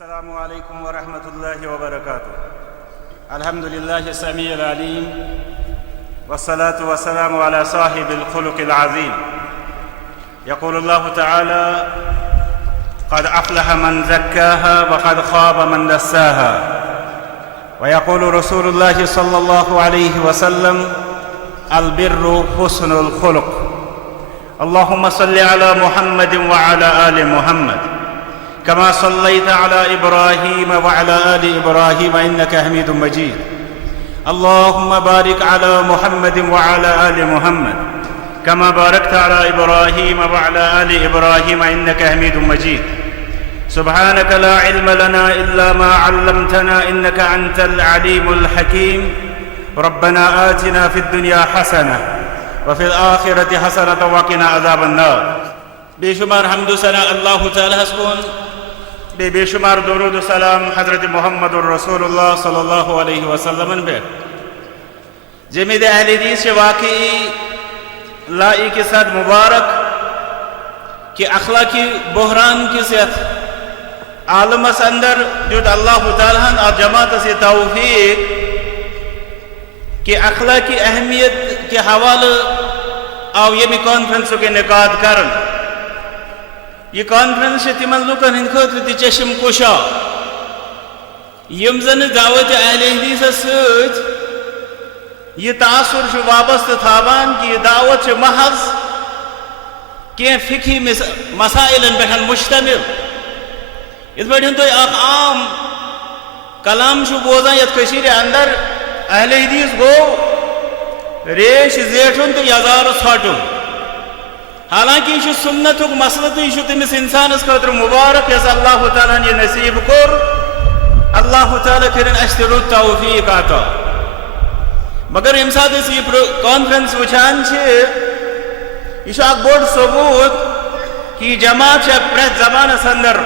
السلام عليكم ورحمة الله وبركاته. الحمد لله السميع العليم والصلاة والسلام على صاحب الخلق العظيم. يقول الله تعالى: قد أفلح من زكاها وقد خاب من دساها. ويقول رسول الله صلى الله عليه وسلم: البر حسن الخلق. اللهم صل على محمد وعلى آل محمد كما صليت على إبراهيم وعلى آل إبراهيم إنك حميد مجيد. اللهم بارك على محمد وعلى آل محمد كما باركت على إبراهيم وعلى آل إبراهيم إنك حميد مجيد. سبحانك لا علم لنا إلا ما علمتنا إنك أنت العليم الحكيم. ربنا آتنا في الدنيا حسنة وفي الآخرة حسنة وقنا عذاب النار. بشمار حمد سنا الله تعالى حسبون، بشمار درود السلام حضرت محمد رسول اللہ صلی اللہ علیہ وسلم پہ جمید اہل حدیث سے واقعی لائی کے ساتھ مبارک کہ اخلاقی بحران کی صحت عالم اندر جو اللہ تعالیٰ اور جماعت سے توفیق کہ اخلاقی اہمیت کے حوالے آو یہ کانفرنس کے انعقاد کرن. یہ کانفرنس تمن لکن ہند خاطر تہ چشم کشا یم زن دعوت اہل حدیث ست یہ تاثر وابستہ تھاوان کہ یہ دعوت محض کی فقہی مسائل پہ مشتمل. اس پہ تھی عام کلام بوزان یت اندر اہل حدیث گو ریش زیٹھن تو یزار ژھٹن. حالانکہ یہ سنت مسئلہ تو یہ تمس انسانس خاطر مبارک یس اللہ تعالیٰ یہ نصیب کور. اللہ تعالیٰ کرن اس رت توفیق عطا. مگر یم سات یہ کانفرنس وچان یہ اک بوڑ ثبوت کہ یہ جماعت پریت زمانس اندر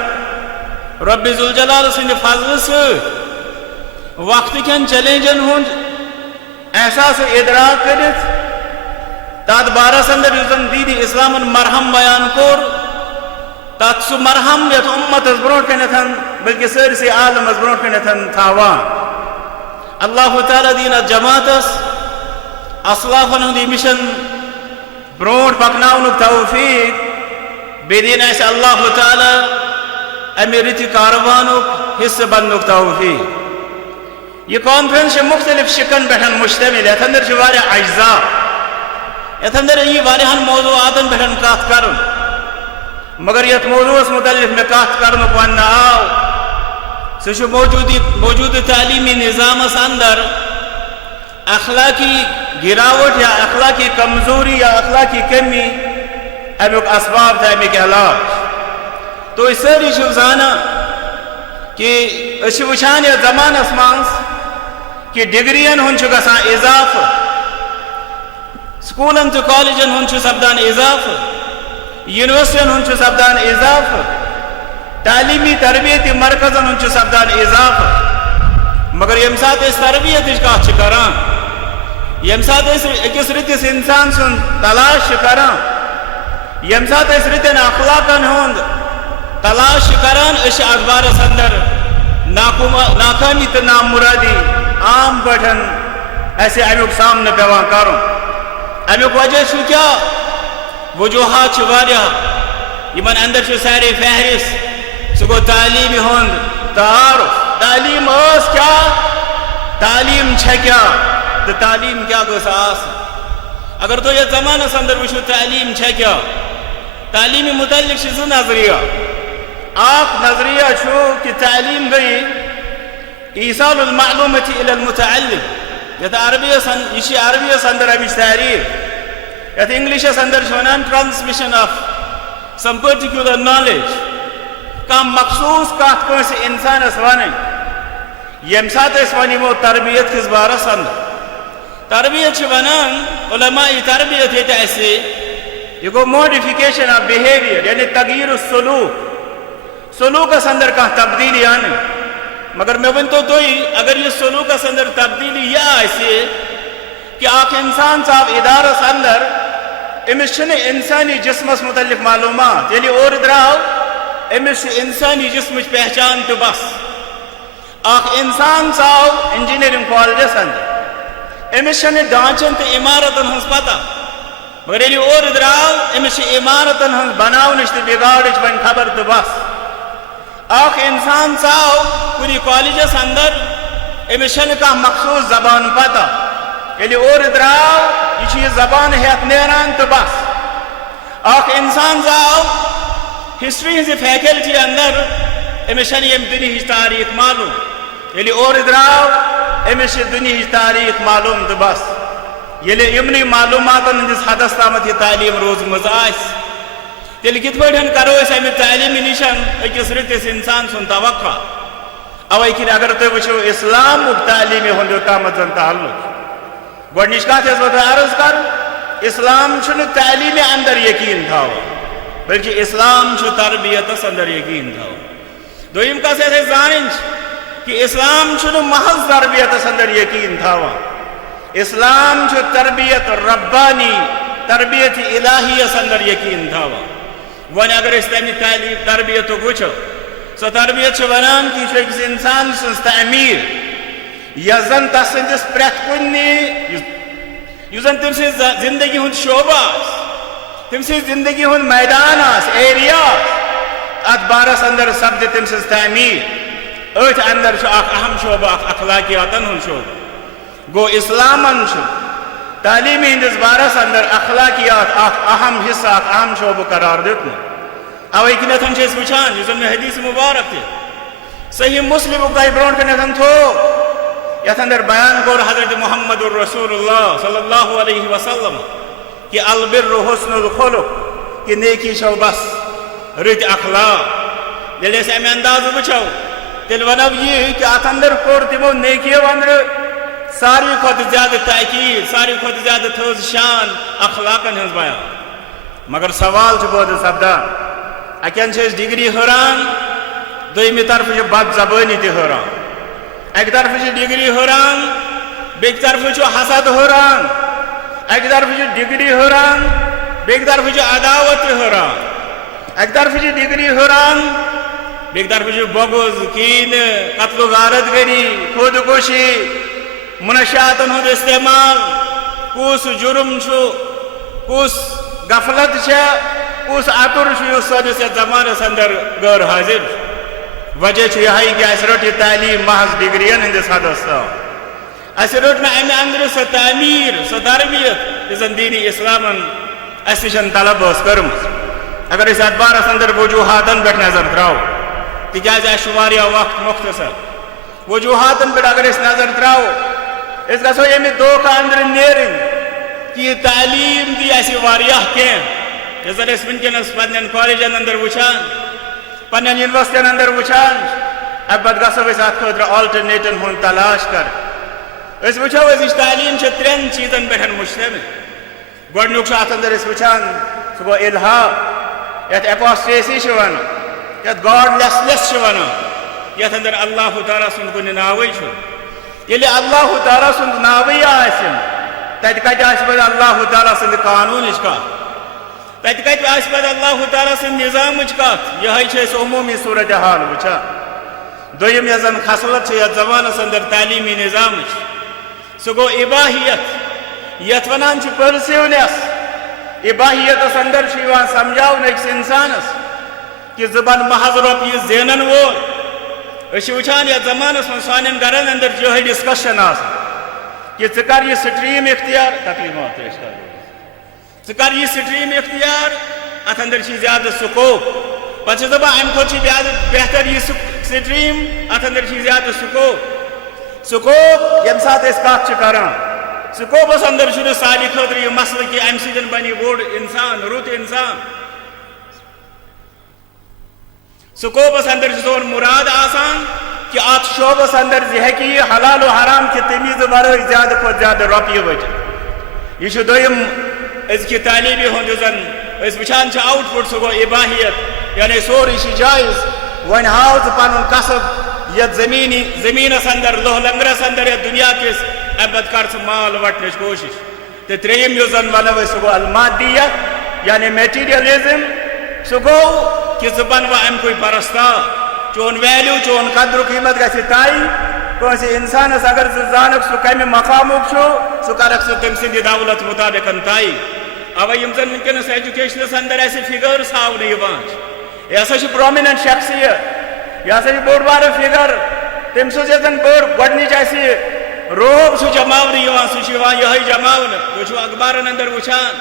رب ذوالجلال سند فضل ست وقت کن چیلنجن ہند احساس ادراک کرت تات بارس اندر یوزن دین اسلام مرہم بیان کور تات سو مرہم یت امت از برونٹ کنتن بلکہ سرسی عالم از برونٹ کنتن تھاوان. اللہ تعالیٰ دین جماعت اسلافن ہندی مشن برونٹ پکناؤن توفیق بیدین ایسے اللہ تعالیٰ امی رتی کاروانک حصہ بننک توفیق. یہ کانفرنس مختلف شکن بیٹھن مشتمل ہے. اندر واریا اجزاء یت اندر یہ واریاہن موضوعاتن پہ کت کر مگر یت موضوعس متعلق میں کت کرنک ون آو سہ موجود تعلیمی نظامس اندر اخلاقی گراوٹ یا اخلاقی کمزوری یا اخلاقی کمی امیک اسباب تھا امیک علاج. تو اس ساری زانا کہ اس وچان یا زمانس مانس کہ ڈگرین ہن گسان اضافہ سکولن تو کالجن ہن سپدان اضافہ یونیورسٹین ہن سپدان اضافہ تعلیمی تربیتی مرکزن ہن سپدان اضافہ. مگر یم سات اس تربیت کت کران یم سات اکس رتس انسان سن تلاش کران یم سات اس رتن اخلاقن ہند تلاش کران اس اخبارس اندر ناکامی تو نامرادی عام پٹھن ایسے امیک سامنے پیوان کرن. امیک وجہ کیا وجوہات واریاہ یمن اندر سارے فہرست سہ گو تعلیم ہند تعارف. تعلیم اس کیا تعلیم کیا تو تعلیم کیا گوس آس. اگر تو یہ زمانس اندر وچھو تعلیم کیا تعلیمی متعلق زٕ نظریہ. اخ نظریہ کہ تعلیم گئی ایصال المعلومة الى المتعلم. یہ عربیس اندر امچ تعریف یت انگلشس اندر ونان transmission of some particular knowledge. کم مخصوص کت کنس انسانس ون یم سات ونمو تربیت کس بارس اندر. تربیت ونان علماء تربیت یہ گو موڈیفکیشن آف بہیویئر یعنی تغییر السلوک. سلوکس اندر کھانا تبدیلی آنے. مگر میں ون تو اگر یہ سلوکس اندر تبدیلی یہ آئیسی کہ آپ انسان صاحب ادارس اندر امس انسانی جسمس متعلق معلومات یعنی اور دراو امس انسانی جسمچ پہچان تو بس اخ انسان ژاو انجینئرنگ کالجس اندر امس چھنہ ڈانچن تو عمارتن ہنز پتہ مگر ییٚلہِ اور درٛاو أمِس چھِ عمارتن ہنز بناونٕچ تہٕ بگاڑٕچ وۄنۍ خبر تہٕ بس اخ انسان ژاو کُنہِ کالجس اندر أمِس چھنہٕ کانٛہہ مخصوٗص زبان پتہ ییٚلہِ اور درٛاو یہِ چھُ یہِ زبان ہٮ۪تھ نیران تہٕ بس اخ انسان ژاو ہسٹری ہنزِ فیکلٹی اندر أمِس چھنہٕ ییٚمہِ دُنیہٕچ تاریخ معلوم ییٚلہِ اور درٛاو أمِس چھِ دُنیہٕچ تاریخ معلوم تہٕ بس ییٚلہِ یِمنٕے معلوٗماتن ہٕنٛدِس حدس تامتھ یہِ تعلیٖم روٗزمٕژ آسہِ تیٚلہِ کِتھ پٲٹھۍ کرو أسۍ اَمہِ تعلیٖمہِ نِش أکِس رٕتِس اِنسان سُنٛد توقع اوے کِنۍ اگر تُہۍ وٕچھِو اِسلامُک تعلیٖمہِ ہُنٛد یوٚتامتھ زن تعلُق گۄڈنِچ کتھ یۄس بہٕ تۄہہِ عرض کرٕ اسلام چھُنہٕ تعلیٖمہِ اندر یقیٖن تھاوان بلکہِ اسلام چھُ تربیتس اندر یقیٖن تھاوان دوٚیِم کتھ یۄس اَسہِ زانٕنۍ چھِ کہِ اسلام چھُنہٕ محض تربیتس اندر یقیٖن تھاوان اسلام چھُ تربیت ربانی تربیت الہیس اندر یقیٖن تھاوان وۄنۍ اگر أسۍ تمہِ تعلیٖم تربیتُک وٕچھو سۄ تربیت چھِ ونان کہِ یہِ چھُ أکِس انسان سٕنٛز تعمیٖر یۄس زن تس سٕنٛدِس پرٛٮ۪تھ کُنہِ یُس زن تٔمۍ سٕنٛز زندگی ہُنٛد شعبہٕ آسہِ تٔمۍ سٕنٛز زندگی ہُنٛد میدان آسہِ ایریا آسہِ اتھ بارس اندر سپدِ تٔمۍ سٕنٛز تعمیٖر أتھۍ اندر چھُ اکھ اہم شعبہٕ اکھ اخلاقیاتن ہُنٛد شعبہٕ گو اسلامن چھُ تعلیٖمہِ ہٕنٛدِس بارس اندر اخلاقیات اکھ اہم حصہٕ اکھ اہم شعبہٕ قرار دیُتمُت اوے کِنٮ۪تھ چھِ أسۍ وٕچھان یُس زن مےٚ حدیث مُبارک تہِ صحیح مسلمُک تۄہہِ برونٛٹھ کَنٮ۪تھ تھوٚو یتھ اندر بیان کوٚر حضرت محمد رسول اللہ صلی اللہ علیہ وسلم کہ البر حسن الخلق کہ نیکی چھو بس رٕتۍ اخلاق ییٚلہِ أسۍ امہِ اندازٕ وٕچھو تیٚلہِ ونو یہِ کہ اتھ اندر کوٚر تِمو نیکیو اندر ساروی کھۄتہٕ زیادٕ تاکیٖد ساروی کھۄتہٕ زیادٕ تھٲوز شان اخلاقن ہٕنٛز بیان مگر سوال چھُ پٲدٕ سپدان اکٮ۪ن چھِ أسۍ ڈگری ہُران دوٚیمہِ طرفہٕ چھِ بد زبٲنی تہِ ہُران اکہِ طرفہٕ چھِ ڈگری ہُران بیٚکہِ طرفہٕ چھُ حسد ہُران اکہِ طرفہٕ چھِ ڈگری ہُران بیٚکہِ طرفہٕ چھُ عداوت تہِ ہُران اکہِ طرفہٕ چھِ ڈگری ہُران بیٚکہِ طرفہٕ چھُ بغض کیٖنہٕ قتل و غارت گری خودکشی منشیاتن ہُنٛد استعمال کُس جُرم چھُ کُس غفلت چھےٚ کُس اَتُر چھُ یُس سٲنِس یتھ زمانس اندر غٲر حٲضِر چھُ وجہ چھُ یِہوٚے کہِ اَسہِ رٔٹ یہِ تعلیٖم محض ڈگرین ہٕنٛدِس حدس تام اَسہِ رٔٹ نہٕ امہِ اندرٕ سۄ تعمیٖر سۄ تربیت یُس زن دیٖنی اسلامن اَسہِ نِش طلب ٲس کٔرمٕژ اگر أسۍ اتھ بارس اندر وجوٗہاتن پٮ۪ٹھ نظر تراوو تِکیازِ اَسہِ چھُ واریاہ وقت مختصر وجوٗہاتن پٮ۪ٹھ اگر أسۍ نظر تراوو أسۍ گژھو ییٚمہِ دھوکہٕ اندرٕ نیرٕنۍ کہِ یہِ تعلیٖم دی اَسہِ واریاہ کینٛہہ یۄس زن أسۍ وٕنکیٚنس پننٮ۪ن کالجن اندر وٕچھان پننٮ۪ن یونیورسٹین اندر وٕچھان امہِ پتہٕ گژھو أسۍ اتھ خٲطرٕ آلٹرنیٹن ہُنٛد تلاش کرٕنۍ أسۍ وٕچھو أزِچ تعلیٖم چھِ ترٛٮ۪ن چیٖزن پٮ۪ٹھ مُشتمل گۄڈنیُک چھُ اتھ اندر أسۍ وٕچھان سُہ گوٚو الحاد یتھ اپاسٹیسی چھِ ونان یتھ گاڈ لیسنٮ۪س چھِ ونان یتھ اندر اللہ تعالیٰ سُنٛد کُنہِ ناوٕے چھُ ییٚلہِ اللہ تعالیٰ سُنٛد ناوٕے آسہِ تتہِ کتہِ آسہِ پتہٕ اللہ تعالیٰ سٕنٛدِ قانوٗنٕچ کتھ تتہِ کتہِ آسہِ پتہٕ اللہ تعالیٰ سٕنٛدِ نظامٕچ کتھ یِہوٚے چھِ أسۍ عموٗمی صوٗرتِ حال وٕچھان دوٚیِم یۄس زن خصلت چھِ یتھ زمانس اندر تعلیٖمی نظامٕچ سُہ گوٚو اباہیت یتھ ونان چھِ پٔرسِونٮ۪س اباہیتس اندر چھُ یِوان سمجھاونہٕ أکِس انسانس کہ ژٕ بن محض رۄپیہِ زینن وول أسۍ چھِ وٕچھان یتھ زمانس منٛز سانٮ۪ن گرن اندر چھِ یِہوٚے ڈسکشن آسان کہ ژٕ کر یہِ سٹریٖم اختیار تقلیٖمات ژٕ کر یہِ سٹریٖم اختیار اتھ اندر چھِ زیادٕ سکوپ پتہٕ چھِ دپان امہِ کھۄتہٕ چھِ زیادٕ بہتر یہِ سٹریٖم اتھ اندر چھِ زیادٕ سکوپ ییٚمہِ ساتہٕ أسۍ کتھ چھِ کران سکوپس اندر چھُنہٕ سارنٕے خٲطرٕ یہِ مسلہٕ کہِ امہِ سۭتۍ بنہِ بوٚڑ انسان رُت انسان سکوپس اندر چھُ سون مراد آسان کہ اتھ شعبس اندر زِ ہیٚکہِ یہِ حلال و حرام کہِ تمیٖزٕ ورٲے زیادٕ کھۄتہٕ زیادٕ رۄپیہِ ؤٹِتھ یہِ چھُ دوٚیِم أزکہِ تعلیٖمہِ ہُنٛد یُس زن أسۍ وٕچھان چھِ آوُٹ پُٹ سُہ گوٚو اباہیت یعنی سورُے چھُ جٲیِز وۄنۍ ہاو ژٕ پنُن کسب یتھ زمیٖنس اندر لوہ لنگرس اندر یتھ دُنیا کِس امہِ پتہٕ کر ژٕ مال وٹنٕچ کوٗشش تہٕ ترٛیٚیِم یُس زن ونو أسۍ سُہ گوٚو المادیت یعنی میٹیٖریلزم سُہ گوٚو کہ ژٕ بنوا اَمہِ کوے پرستار چون ویلیو چون قدر و قیمت گژھِ تاے کٲنٛسہِ اِنسانس اگر ژٕ زانکھ سُہ کمہِ مقامُک چھُ سُہ کرکھ ژٕ تٔمۍ سٕنٛدِ دولت مطابق تاے اوے یِم زن وٕنکٮ۪نس ایجوکیشنس اندر اَسہِ فِگٲرٕس ہاونہٕ یِوان چھِ یہِ ہسا چھِ پرومِننٹ شخصیت یہِ ہسا چھِ بوٚڑ بارٕ فِگر تٔمۍ سٕنٛز یۄس زن بٔڑ گۄڈنِچ اَسہِ روب چھُ جماونہٕ یِوان سُہ چھُ یِوان یِہوٚے جماونہٕ تُہۍ چھِو اخبارن اندر وٕچھان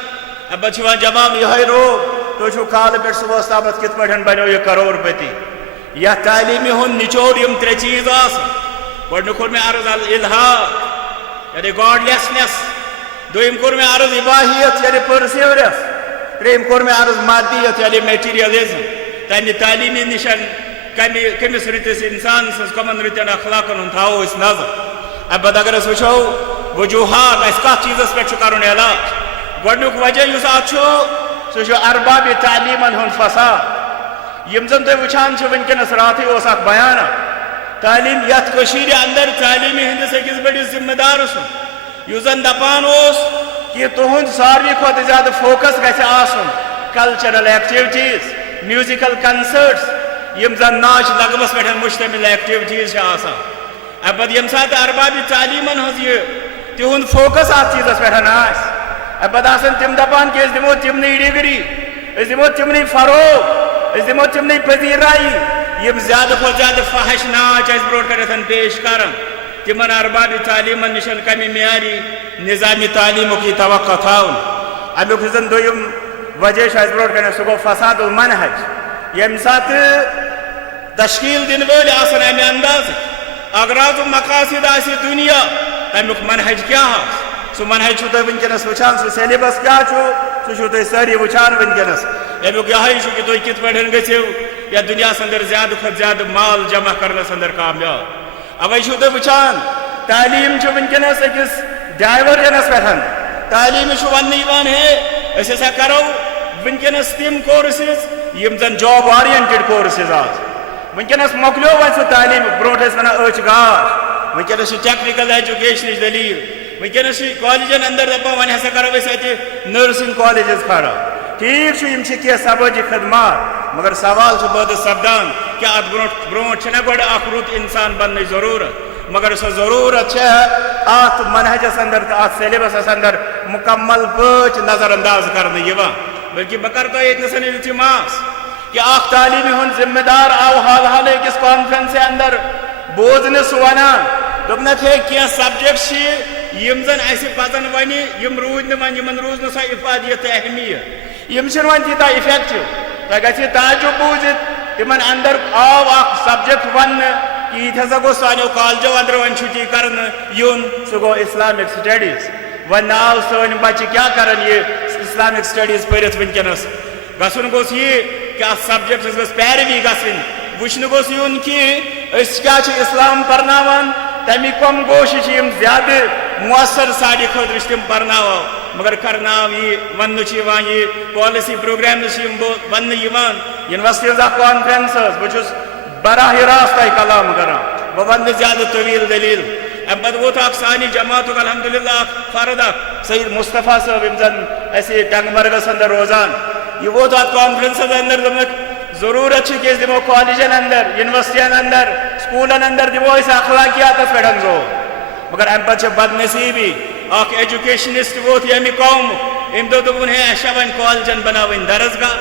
اَمہِ پتہٕ چھُ یِوان جماونہٕ یِہوٚے روب تُہۍ چھِو کالہٕ پٮ۪ٹھ صُبحس تامتھ کِتھ پٲٹھۍ بنیو یہِ کرور پٔتی یتھ تعلیٖمہِ ہُنٛد نِچوڑ یِم ترٛےٚ چیٖز آسان گۄڈنیُک کوٚر مےٚ عرض الحاد یعنی گاڈ لیسنٮ۪س دوٚیِم کوٚر مےٚ عرض اِباہیت یعنی پٔرسیورنس ترٛیٚیِم کوٚر مےٚ عرض مادیت یعنی میٹیٖریلزم تمہِ تعلیٖمی نِش کٔمِس رٕتِس اِنسان سٕنٛز کَمن رٕتٮ۪ن اخلاقن ہُنٛد تھاوو أسۍ نظر اَمہِ پتہٕ اگر أسۍ وٕچھو وجوٗہات اَسہِ کتھ چیٖزس پٮ۪ٹھ چھُ کرُن علاج گۄڈنیُک وجہ یُس اتھ چھُ سُہ چھُ اربابِ تعلیٖمن ہُنٛد فساد یِم زن تُہۍ وٕچھان چھِو وٕنکٮ۪نس راتھٕے اوس اکھ بیان تعلیٖم یتھ کٔشیٖرِ اندر تعلیٖمہِ ہٕنٛدِس أکِس بٔڑِس ذمہٕ دار سُنٛد یُس زن دپان اوس کہ تُہُنٛد ساروی کھۄتہٕ زیادٕ فوکس گژھِ آسُن کلچرل ایکٹیوٹیٖز میوٗزِکل کنسٲرٹس یِم زن ناچ نغمس پٮ۪ٹھ مُشتمل ایکٹیوٹیٖز چھِ آسان اَمہِ پتہٕ ییٚمہِ ساتہٕ اربابِ تعلیٖمن ہٕنٛز یہِ تِہُنٛد فوکس اتھ چیٖزس پٮ۪ٹھ آسہِ اَمہِ پتہٕ آسن تِم دپان کہ أسۍ دِمو تِمنٕے ڈگری أسۍ دِمو تِمنٕے فروغ أسۍ دِمو تِمنٕے پذیٖرایی یِم زیادٕ کھۄتہٕ زیادٕ فحش ناچ اَسہِ برونٛٹھ کَنٮ۪تھ پیش کران تِمن اربابِ تعلیٖمن نِش کمہِ معیاری نظامِ تعلیٖمُک یہِ توقع تھاوُن امیُک یُس زن دوٚیِم وجہ چھُ اَسہِ برونٛٹھ کَنٮ۪تھ سُہ گوٚو فساد المنہج ییٚمہِ ساتہٕ تشکیٖل دِنہٕ وٲلۍ آسن امہِ اندازٕکۍ اغراض و مقاصد آسہِ دُنیا تمیُک منہج کیٛاہ آسہِ سُہ منہج چھُو تُہۍ وٕنکٮ۪نس وٕچھان سُہ سیلبس کیٛاہ چھُ سُہ چھُو تُہۍ سٲری وٕچھان وٕنکٮ۪نس امیُک یِہوٚے چھُ کہ تُہۍ کِتھ پٲٹھۍ گٔژھِو یتھ دُنیاہس اندر زیادٕ کھۄتہٕ زیادٕ مال جمع کرنس اندر کامیاب اوے چھُو تُہۍ وٕچھان تعلیٖم چھُ وٕنکٮ۪نس أکِس ڈایورجنس پٮ۪ٹھ تعلیٖمہِ چھُ وننہٕ یِوان ہے أسۍ ہسا کرو وٕنکٮ۪نس تِم کورسز یِم زن جاب اورینٹڈ کورسز آسہٕ وٕنکٮ۪نس مۄکلیو وۄنۍ سُہ تعلیٖم برونٛٹھ ٲسۍ ونان أچھ گاش وٕنکٮ۪نس چھِ ٹیکنِکل ایجوکیشنٕچ دٔلیٖل وٕنکٮ۪نس چھِ کالجن اندر دپان وۄنۍ ہسا کرو أسۍ اتہِ نٔرسِنٛگ کالجز کھڑا ٹھیٖک چھُ یِم چھِ کینٛہہ سمٲجی خدمات مگر سوال چھُ پٲدٕ سپدان کہِ اتھ برونٛٹھ چھِنہ گۄڈٕ اکھ رُت انسان بننٕچ ضروٗرت مگر سۄ ضروٗرت چھےٚ اتھ منہجس اندر تہٕ اتھ سیلبسس اندر مُکمل پٲٹھۍ نظر انداز کرنہٕ یِوان بلکہِ بہٕ کرٕ تۄہہِ ییٚتنس التماس کہ اکھ تعلیٖمہِ ہُنٛد ذمہٕ دار آو حال حالٕے أکِس کانفرنسہِ اندر بوزنہٕ سُہ ونان دوٚپنکھ ہے کینٛہہ سبجکٹ چھِ یِم زن اَسہِ پزن وۄنۍ یِم روٗدۍ نہٕ وۄنۍ یِمن روٗز نہٕ سۄ اِفادیت تہٕ اہمیت یِم چھِنہٕ وۄنۍ تیٖتیٛاہ اِفیکٹِو تۄہہِ گژھِ تعجب بوٗزِتھ تِمن اندر آو اکھ سبجکٹ وننہٕ کہ یہِ تہِ ہسا گوٚژھ سانیو کالجو اندر وۄنۍ چھُٹی کرنہٕ یُن سُہ گوٚو اسلامک سٹڈیٖز وۄنۍ آو سٲنۍ بچہِ کیٛاہ کرن یہِ اسلامک سٹڈیٖز پٔرِتھ وٕنکٮ۪نس گژھُن گوٚژھ یہِ کہ اتھ سبجکٹس گٔژھ پیروی گژھٕنۍ وٕچھنہٕ گوٚژھ یُن کہ أسۍ کیٛاہ چھِ اسلام پرناوان تمِکۍ کۄم گوشہٕ چھِ یِم زیادٕ مۄثر سانہِ خٲطرٕ چھِ تِم پرناوان مگر کرناو یہِ وننہٕ چھُ یِوان یہِ پالسی پروگرامز چھِ یِم وننہٕ یِوان یونیورسٹی ہٕنٛز اکھ کانفرنس ٲس بہٕ چھُس براہ راست تۄہہِ کلام کران بہٕ ونہٕ نہٕ زیادٕ طویٖل دٔلیٖل امہِ پتہٕ ووت اکھ سانہِ جماعتُک الحمدُاللہ اکھ فرد اکھ سعید مصطفیٰ صٲب یِم زن اَسہِ ٹنٛگ مرگس اندر روزان یہِ ووت اتھ کانفرنسس اندر دوٚپنکھ ضروٗرت چھِ کہِ أسۍ دِمو کالجن اندر یونیورسٹین اندر سکوٗلن اندر دِمو أسۍ اخلاقیاتس پٮ۪ٹھ زور مگر امہِ پتہٕ چھِ بدنصیٖبی اکھ ایجوکیشنسٹ ووت ییٚمہِ قومُک أمۍ دوٚپ دوٚپُن ہے اَسہِ چھا وۄنۍ کالجن بناوٕنۍ درسگاہ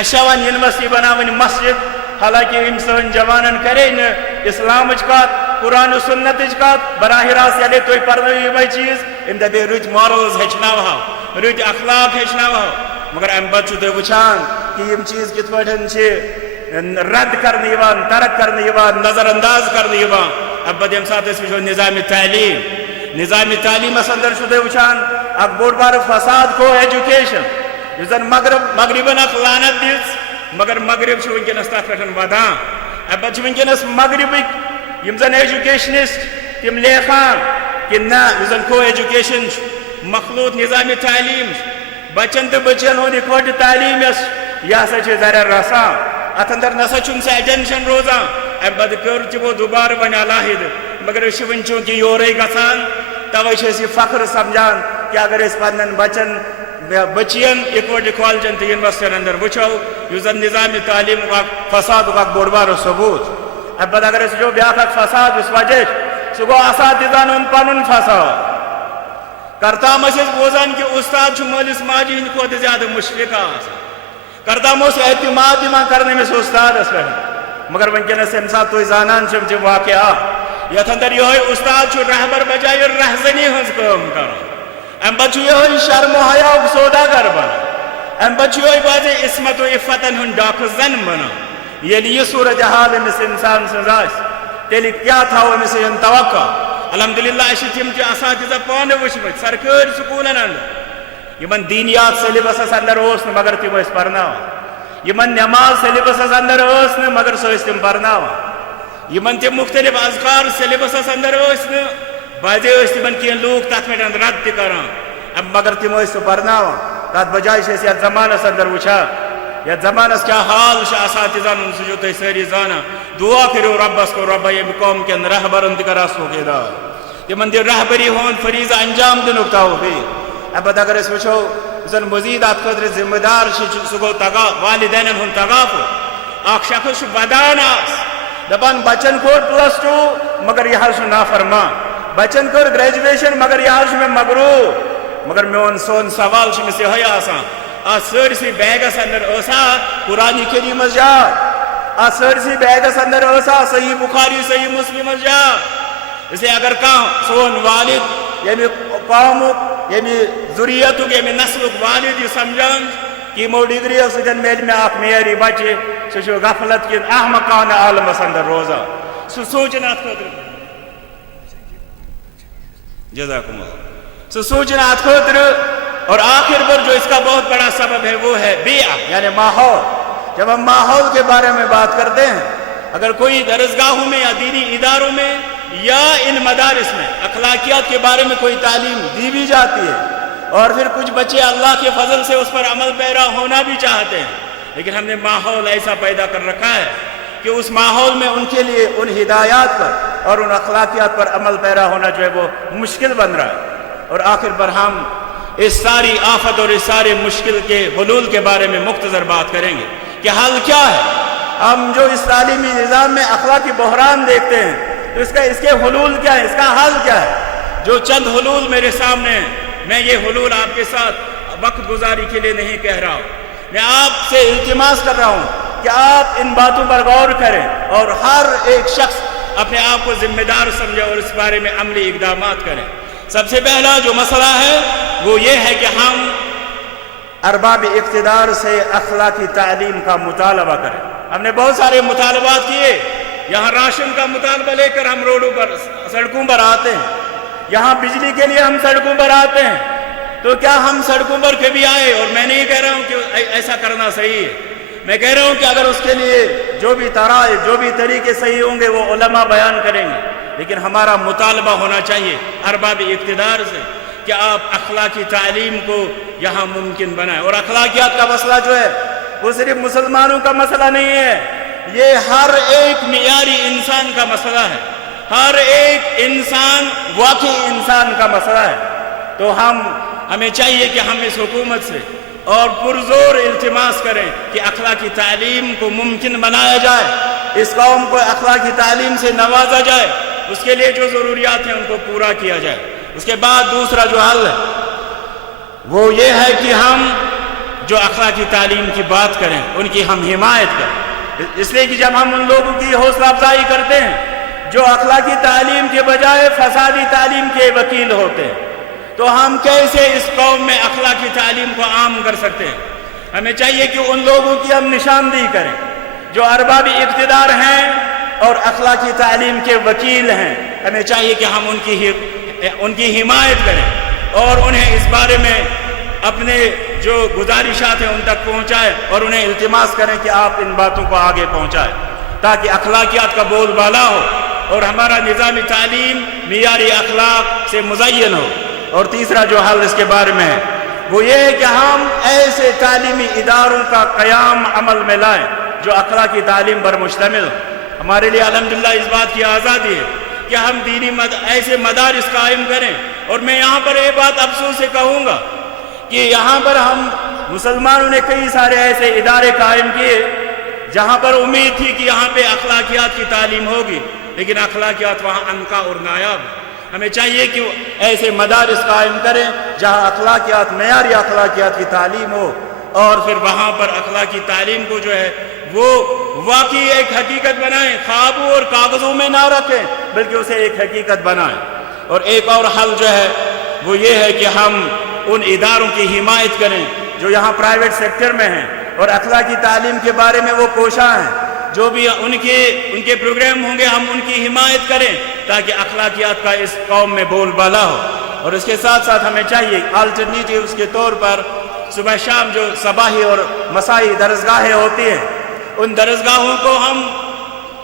اَسہِ چھا وۄنۍ یونیورسٹی بناوٕنۍ مسجد حالانکہ أمۍ سٲنۍ جوانن کرے نہٕ اسلامٕچ کتھ قرآن و سنتٕچ کتھ براہ راست ییٚلہِ تُہۍ پرنٲیِو یِمے چیٖز أمۍ دپے رٕتۍ مارلز ہیٚچھناوہو رٕتۍ اخلاق ہیٚچھناوہو مگر امہِ پتہٕ چھُو تُہۍ وٕچھان کہ یِم چیٖز کِتھ پٲٹھۍ چھِ رد کرنہٕ یِوان ترک کرنہٕ یِوان نظر انداز کرنہٕ یِوان امہِ پتہٕ ییٚمہِ ساتہٕ أسۍ وٕچھو نظامِ تعلیٖمس اندر چھُو تُہۍ وٕچھان اکھ بوٚڑ بارٕ فساد گوٚو ایجوکیشن یُس زن مغربن اکھ لعنت دِژ مگر مغرب چھُ وٕنکٮ۪نس تتھ پٮ۪ٹھ ودان امہِ پتہٕ چھِ وٕنکٮ۪نس مغربٕکۍ یِم زن ایجوکیشنسٹ تِم لیکھان کہ نہ یُس زن کو ایجوکیشن چھُ مخلوط نظامِ تعلیٖم چھُ بچن تہٕ بچین ہُنٛد اِکوٹہٕ تعلیٖم یۄس یہِ ہسا چھِ زرٮ۪ر رسان اتھ اندر نسا چھُنہٕ سُہ ایٹینشن روزان امہِ پتہٕ کٔر تِمو دُبارٕ وۄنۍ علاحدٕ مگر أسۍ چھِ وٕنۍ چوٗنٛکہِ یورے گژھان توے چھِ أسۍ یہِ فخر سمجھان کہ اگر أسۍ پننٮ۪ن بچن بچین اِکوٹہٕ کالجن تہٕ یونیورسٹین اندر وٕچھو زن نظام تعلیم فساد کا بوڑ بار ثبوت اب اگر اس جو بیاکھ فساد اس وجہ سہ گو اساتذان ہند پن فساد کرتام بوزان کہ استاد مالس ماجہ ہند کھت زیادہ مشفق کرتام اعتماد کرنے میں استاد پہ مگر ونکس یم سات تھی زانان تم واقعات یت اندر یہ استاد رہبر بجائے رہزنی ہز کام کر ام پتہ یہ شرم و حیا سوداگر بنان ام پتہ یہ باز عصمت و عفتن ہند ڈاکہ زن بنان یل یہ صورت حال امس انسان سز تیل کیا تھا امس توقع الحمدللہ اس تم تہ اساتذہ پانے وچمت سرکاری سکولن اندر یمن دینیات سلیبس اندر اس مگر تم اس پرناوان یمن نماز سلیبس اندر اس مگر سو اس تم پرناوان یمن تم مختلف اذکار سلیبس اندر اس بعضے اس تمن کی لوگ تت میں رد تہ کران اب مگر تم اس پرناوان تت بجائے اس یت زمانس اندر وچھا یت زمانس کیا حال اساتذان سہ تھی ساری زانا دعا کرو ربس کو رب یہ قوم کے رہبرن تہ کرا سوگیدار تمن دہ رہبری ہون فریضہ انجام دنک توفیق اب اگر اس وچھو زن مزید ات خاطر ذمہ دار سہ گو والدین ہند تغافل اخ شخص ودان دپان بچن کور +2 مگر یہ نافرمان بچن کر گریجویشن مگر یہ میں مغرور مگر میون سون سوال مس یہ آسان سرسی بیگس اندر قرآن کریم یاد سرسی بیگس اندر صحیح بخاری صحیح مسلم یاد اسے اگر سون والد یعنی قومک یعنی ذریتک یعنی نسلک والد یہ سمجھان کہ مو ڈگری سن میل میں اخ میری بچے سہ غفلت کن احمقانہ عالمس اندر روزان سہ سوچن ات خاطر جزاکم اللہ سہ سوچن ات خاطر اور آخر پر جو اس کا بہت بڑا سبب ہے وہ ہے بیعہ یعنی ماحول جب ہم ماحول کے بارے میں بات کرتے ہیں اگر کوئی درسگاہوں میں یا دینی اداروں میں یا ان مدارس میں اخلاقیات کے بارے میں کوئی تعلیم دی بھی جاتی ہے اور پھر کچھ بچے اللہ کے فضل سے اس پر عمل پیرا ہونا بھی چاہتے ہیں لیکن ہم نے ماحول ایسا پیدا کر رکھا ہے کہ اس ماحول میں ان کے لیے ان ہدایات پر اور ان اخلاقیات پر عمل پیرا ہونا جو ہے وہ مشکل بن رہا ہے اور آخر پر ہم اس ساری آفت اور اس سارے مشکل کے حلول کے بارے میں مختصر بات کریں گے کہ حل کیا ہے ہم جو اس تعلیمی نظام میں اخلاقی بحران دیکھتے ہیں تو اس کے حلول کیا ہے اس کا حل کیا ہے جو چند حلول میرے سامنے ہیں میں یہ حلول آپ کے ساتھ وقت گزاری کے لیے نہیں کہہ رہا ہوں میں آپ سے التماس کر رہا ہوں کہ آپ ان باتوں پر غور کریں اور ہر ایک شخص اپنے آپ کو ذمہ دار سمجھے اور اس بارے میں عملی اقدامات کریں سب سے پہلا جو مسئلہ ہے وہ یہ ہے کہ ہم ارباب اقتدار سے اخلاقی تعلیم کا مطالبہ کریں ہم نے بہت سارے مطالبات کیے یہاں راشن کا مطالبہ لے کر ہم روڈوں پر سڑکوں پر آتے ہیں یہاں بجلی کے لیے ہم سڑکوں پر آتے ہیں تو کیا ہم سڑکوں پر کبھی آئے اور میں نہیں کہہ رہا ہوں کہ ایسا کرنا صحیح ہے میں کہہ رہا ہوں کہ اگر اس کے لیے جو بھی طرائق جو بھی طریقے صحیح ہوں گے وہ علماء بیان کریں گے لیکن ہمارا مطالبہ ہونا چاہیے ارباب اقتدار سے کہ آپ اخلاقی تعلیم کو یہاں ممکن بنائیں اور اخلاقیات کا مسئلہ جو ہے وہ صرف مسلمانوں کا مسئلہ نہیں ہے یہ ہر ایک معیاری انسان کا مسئلہ ہے ہر ایک انسان واقعی انسان کا مسئلہ ہے تو ہمیں چاہیے کہ ہم اس حکومت سے اور پرزور التماس کریں کہ اخلاقی تعلیم کو ممکن بنایا جائے اس قوم کو اخلاقی تعلیم سے نوازا جائے اس کے لیے جو ضروریات ہیں ان کو پورا کیا جائے اس کے بعد دوسرا جو حل ہے وہ یہ ہے کہ ہم جو اخلاقی تعلیم کی بات کریں ان کی ہم حمایت کریں اس لیے کہ جب ہم ان لوگوں کی حوصلہ افزائی کرتے ہیں جو اخلاقی تعلیم کے بجائے فسادی تعلیم کے وکیل ہوتے ہیں تو ہم کیسے اس قوم میں اخلاقی تعلیم کو عام کر سکتے ہیں ہمیں چاہیے کہ ان لوگوں کی ہم نشاندہی کریں جو ارباب اقتدار ہیں اور اخلاقی تعلیم کے وکیل ہیں ہمیں چاہیے کہ ہم ان کی حمایت کریں اور انہیں اس بارے میں اپنے جو گزارشات ہیں ان تک پہنچائیں اور انہیں التماس کریں کہ آپ ان باتوں کو آگے پہنچائیں تاکہ اخلاقیات کا بول بالا ہو اور ہمارا نظام تعلیم معیاری اخلاق سے مزین ہو اور تیسرا جو حل اس کے بارے میں ہے وہ یہ ہے کہ ہم ایسے تعلیمی اداروں کا قیام عمل میں لائیں جو اخلاقی تعلیم پر مشتمل ہو ہمارے لیے الحمدللہ اس بات کی آزادی ہے کہ ہم دینی ایسے مدارس قائم کریں اور میں یہاں پر یہ بات افسوس سے کہوں گا کہ یہاں پر ہم مسلمانوں نے کئی سارے ایسے ادارے قائم کیے جہاں پر امید تھی کہ یہاں پہ اخلاقیات کی تعلیم ہوگی، لیکن اخلاقیات وہاں عنقا اور نایاب۔ ہمیں چاہیے کہ ایسے مدارس قائم کریں جہاں اخلاقیات، معیاری اخلاقیات کی تعلیم ہو، اور پھر وہاں پر اخلاقی تعلیم کو جو ہے وہ واقعی ایک حقیقت بنائیں، خوابوں اور کاغذوں میں نہ رکھیں بلکہ اسے ایک حقیقت بنائیں۔ اور ایک اور حل جو ہے وہ یہ ہے کہ ہم ان اداروں کی حمایت کریں جو یہاں پرائیویٹ سیکٹر میں ہیں اور اخلاقی تعلیم کے بارے میں وہ کوشاں ہیں، جو بھی ان کے پروگرام ہوں گے ہم ان کی حمایت کریں تاکہ اخلاقیات کا اس قوم میں بول بالا ہو۔ اور اس کے ساتھ ساتھ ہمیں چاہیے الٹرنیٹیوز کے طور پر صبح شام جو صباحی اور مسائی درسگاہیں ہوتی ہیں، ان درسگاہوں کو ہم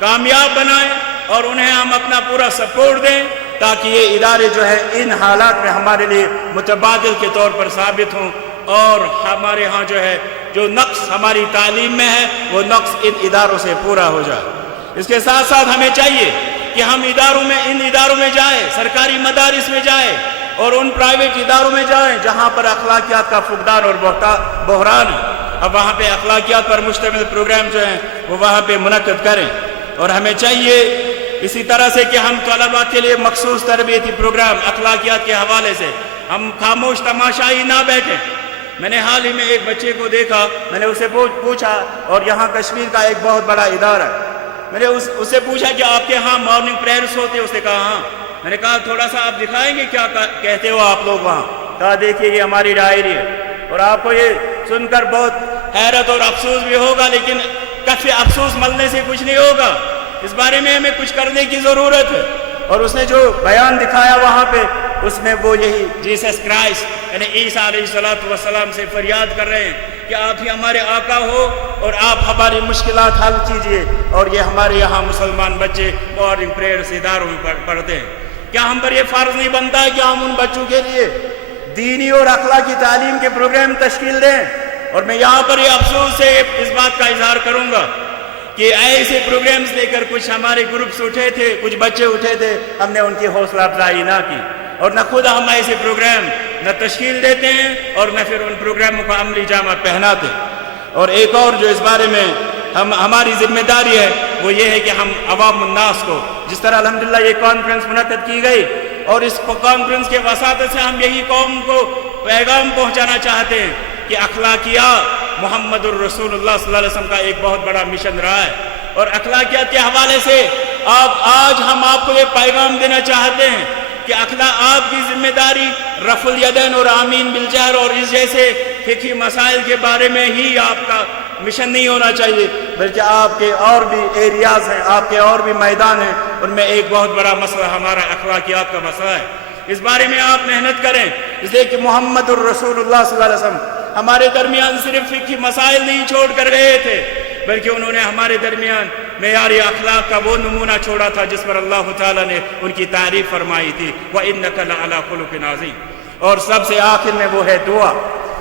کامیاب بنائیں اور انہیں ہم اپنا پورا سپورٹ دیں تاکہ یہ ادارے جو ہے ان حالات میں ہمارے لیے متبادل کے طور پر ثابت ہوں، اور ہمارے ہاں جو ہے جو نقص ہماری تعلیم میں ہے وہ نقص ان اداروں سے پورا ہو جائے۔ اس کے ساتھ ساتھ ہمیں چاہیے کہ ہم ان اداروں میں جائیں، سرکاری مدارس میں جائیں اور ان پرائیویٹ اداروں میں جائیں جہاں پر اخلاقیات کا فقدان اور بحران ہے۔ اب وہاں پہ اخلاقیات پر مشتمل پروگرام جو ہیں وہ وہاں پہ منعقد کریں، اور ہمیں چاہیے اسی طرح سے کہ ہم طلباء کے لیے مخصوص تربیتی پروگرام اخلاقیات کے حوالے سے ہم خاموش تماشائی نہ بیٹھیں۔ میں نے حال ہی میں ایک بچے کو دیکھا، میں نے اسے پوچھا، اور یہاں کشمیر کا ایک بہت بڑا ادارہ ہے، میں نے اس سے پوچھا کہ آپ کے ہاں مارننگ پریئرز ہوتے ہیں؟ اس نے کہا ہاں۔ میں نے کہا تھوڑا سا آپ دکھائیں گے کیا کہتے ہو آپ لوگ وہاں؟ کہا دیکھیے یہ ہماری ڈائری ہے، اور آپ کو یہ سن کر بہت حیرت اور افسوس بھی ہوگا، لیکن کف افسوس ملنے سے کچھ نہیں ہوگا، اس بارے میں ہمیں کچھ کرنے کی ضرورت ہے۔ اور اس نے جو بیان دکھایا وہاں پہ، اس میں وہ یہی جیسس کرائسٹ یعنی عیسیٰ علیہ السلام سے فریاد کر رہے ہیں کہ آپ ہی ہمارے آقا ہو اور آپ ہماری مشکلات حل کیجئے۔ اور یہ ہمارے یہاں مسلمان بچے مارننگ پریئرز اداروں میں پڑھتے ہیں، کیا ہم پر یہ فرض نہیں بنتا ہے کہ ہم ان بچوں کے لیے دینی اور اخلاقی تعلیم کے پروگرام تشکیل دیں؟ اور میں یہاں پر یہ افسوس سے اس بات کا اظہار کروں گا کہ ایسے پروگرامز لے کر کچھ ہمارے گروپس اٹھے تھے، کچھ بچے اٹھے تھے، ہم نے ان کی حوصلہ افزائی نہ کی، اور نہ خود ہم ایسے پروگرام نہ تشکیل دیتے ہیں اور نہ پھر ان پروگراموں کو عملی جامہ پہناتے۔ اور ایک اور جو اس بارے میں ہماری ذمہ داری ہے وہ یہ ہے کہ ہم عوام الناس کو، جس طرح الحمدللہ یہ کانفرنس منعقد کی گئی، اور اس کانفرنس کے وساطت سے ہم یہی قوم کو پیغام پہنچانا چاہتے ہیں کہ اخلاقیات محمد الرسول اللہ صلی اللہ علیہ وسلم کا ایک بہت بڑا مشن رہا ہے، اور اخلاقیات کے حوالے سے آج ہم آپ کو یہ پیغام دینا چاہتے ہیں کہ آپ کی ذمہ داری رفع الیدین اور آمین بالجہر اور اس جیسے فقہی مسائل کے بارے میں ہی آپ کا مشن نہیں ہونا چاہیے، بلکہ آپ کے اور بھی ایریاز ہیں، آپ کے اور بھی میدان ہیں، ان میں ایک بہت بڑا مسئلہ ہمارا اخلاقیات کا مسئلہ ہے۔ اس بارے میں آپ محنت کریں، اس لیے کہ محمد الرسول اللہ صلی اللہ علیہ وسلم ہمارے درمیان صرف فقہی مسائل نہیں چھوڑ کر گئے تھے، بلکہ انہوں نے ہمارے درمیان معیاری اخلاق کا وہ نمونہ چھوڑا تھا جس پر اللہ تعالیٰ نے ان کی تعریف فرمائی تھی، وَإِنَّكَ لَعَلَىٰ خُلُقٍ عَظِيمٍ۔ اور سب سے آخر میں وہ ہے دعا،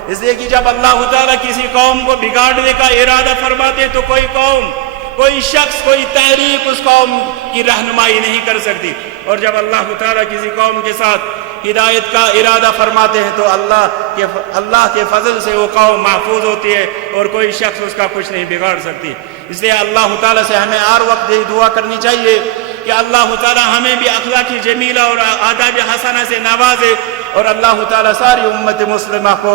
اس لیے کہ جب اللہ تعالیٰ کسی قوم کو بگاڑنے کا ارادہ فرماتے تو کوئی قوم، کوئی شخص، کوئی تحریک اس قوم کی رہنمائی نہیں کر سکتی، اور جب اللہ تعالیٰ کسی قوم کے ساتھ ہدایت کا ارادہ فرماتے ہیں تو اللہ کے فضل سے وہ قوم محفوظ ہوتی ہے اور کوئی شخص اس کا کچھ نہیں بگاڑ سکتی۔ اس لیے اللہ تعالیٰ سے ہمیں ہر وقت یہ دعا کرنی چاہیے کہ اللہ تعالیٰ ہمیں بھی اخلاقی جمیلہ اور آداب حسنہ سے نوازے، اور اللہ تعالیٰ ساری امت مسلمہ کو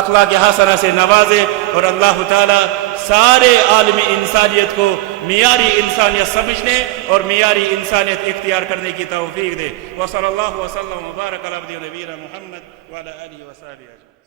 اخلاق حسنہ سے نوازے، اور اللہ تعالیٰ سارے عالم انسانیت کو معیاری انسانیت سمجھنے اور معیاری انسانیت اختیار کرنے کی توفیق دے۔ وصلی اللہ وسلم وبارک علی عبدہ نبینا محمد وعلی آلہ وصحبہ اجمعین۔